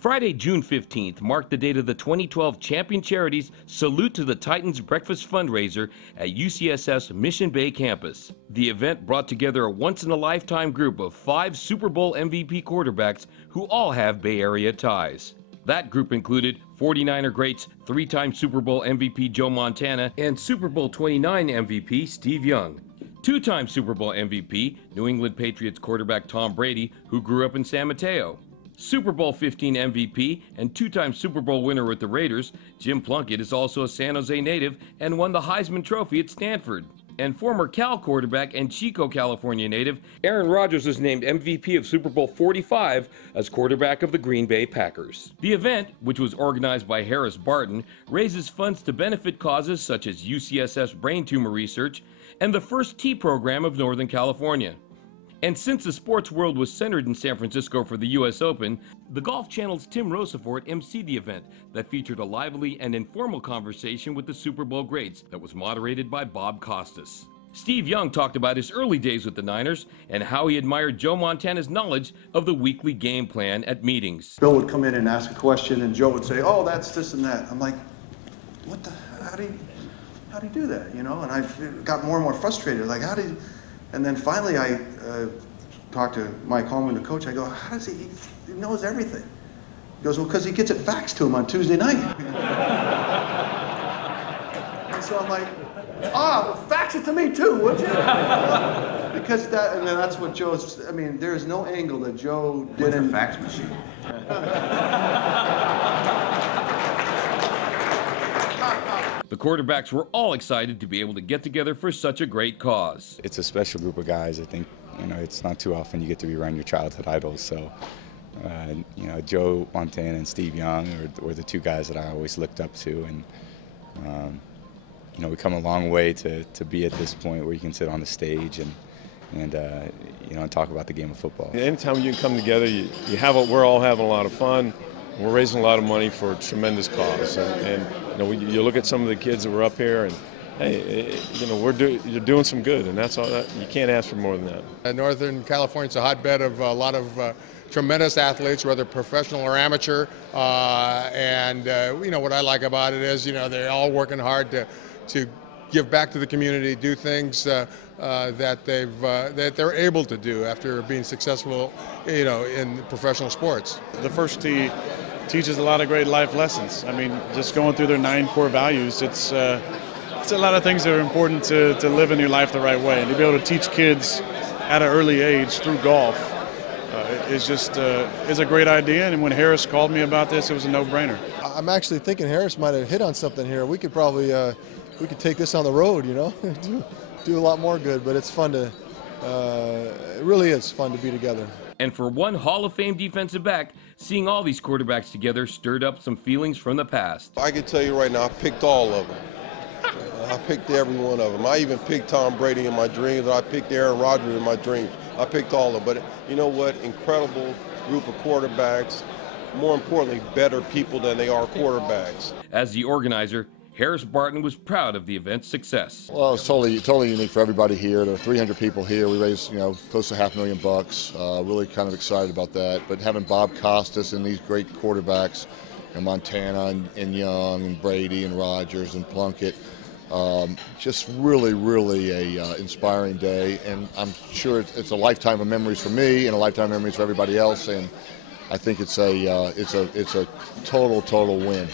Friday, June 15th marked the date of the 2012 Champion Charities Salute to the Titans Breakfast fundraiser at UCSF's Mission Bay campus. The event brought together a once-in-a-lifetime group of 5 Super Bowl MVP quarterbacks who all have Bay Area ties. That group included 49er greats, 3-time Super Bowl MVP Joe Montana and Super Bowl 29 MVP Steve Young. 2-time Super Bowl MVP, New England Patriots quarterback Tom Brady, who grew up in San Mateo. Super Bowl 15 MVP and 2-time Super Bowl winner with the Raiders, Jim Plunkett is also a San Jose native and won the Heisman Trophy at Stanford. And former Cal quarterback and Chico, California native, Aaron Rodgers was named MVP of Super Bowl 45 as quarterback of the Green Bay Packers. The event, which was organized by Harris Barton, raises funds to benefit causes such as UCSF's brain tumor research and the First Tee program of Northern California. And since the sports world was centered in San Francisco for the U.S. Open, the Golf Channel's Tim Rosafort emceed the event that featured a lively and informal conversation with the Super Bowl greats that was moderated by Bob Costas. Steve Young talked about his early days with the Niners and how he admired Joe Montana's knowledge of the weekly game plan at meetings. Bill would come in and ask a question, and Joe would say, "Oh, that's this and that." I'm like, "What the? How do you do that?" You know, and I got more and more frustrated. Like, how do you? And then finally I talked to Mike Holman, the coach. I go, "How does he knows everything?" He goes, "Well, because he gets it faxed to him on Tuesday night." And so I'm like, well, fax it to me too, would you? Because that, and then that's what Joe's, I mean, there's no angle that Joe didn't. What's a fax machine? The quarterbacks were all excited to be able to get together for such a great cause. It's a special group of guys. I think, it's not too often you get to be around your childhood idols. So, Joe Montana and Steve Young were the 2 guys that I always looked up to. And, we come a long way to be at this point where you can sit on the stage and talk about the game of football. Anytime you can come together, we're all having a lot of fun. We're raising a lot of money for a tremendous cause, and you look at some of the kids that were up here, and hey, you're doing some good, and that's all. You can't ask for more than that. Northern California is a hotbed of a lot of tremendous athletes, whether professional or amateur, and what I like about it is they're all working hard to give back to the community, do things that they're able to do after being successful, in professional sports. The First Tee teaches a lot of great life lessons. I mean, just going through their 9 core values, it's a lot of things that are important to live in your life the right way. And to be able to teach kids at an early age through golf is a great idea. And when Harris called me about this, it was a no-brainer. I'm actually thinking Harris might have hit on something here. We could probably we could take this on the road, do a lot more good. But it's fun to, it really is fun to be together. And for one Hall of Fame defensive back, seeing all these quarterbacks together stirred up some feelings from the past. I can tell you right now, I picked all of them. I picked every one of them. I even picked Tom Brady in my dreams. I picked Aaron Rodgers in my dreams. I picked all of them. But you know what? Incredible group of quarterbacks. More importantly, better people than they are quarterbacks. As the organizer, Harris Barton was proud of the event's success. Well, it's totally unique for everybody here. There are 300 people here. We raised, close to $500,000. Really kind of excited about that. But having Bob Costas and these great quarterbacks, and Montana and Young and Brady and Rogers and Plunkett, just really a inspiring day. And I'm sure it's a lifetime of memories for me and a lifetime of memories for everybody else. And I think it's a total win.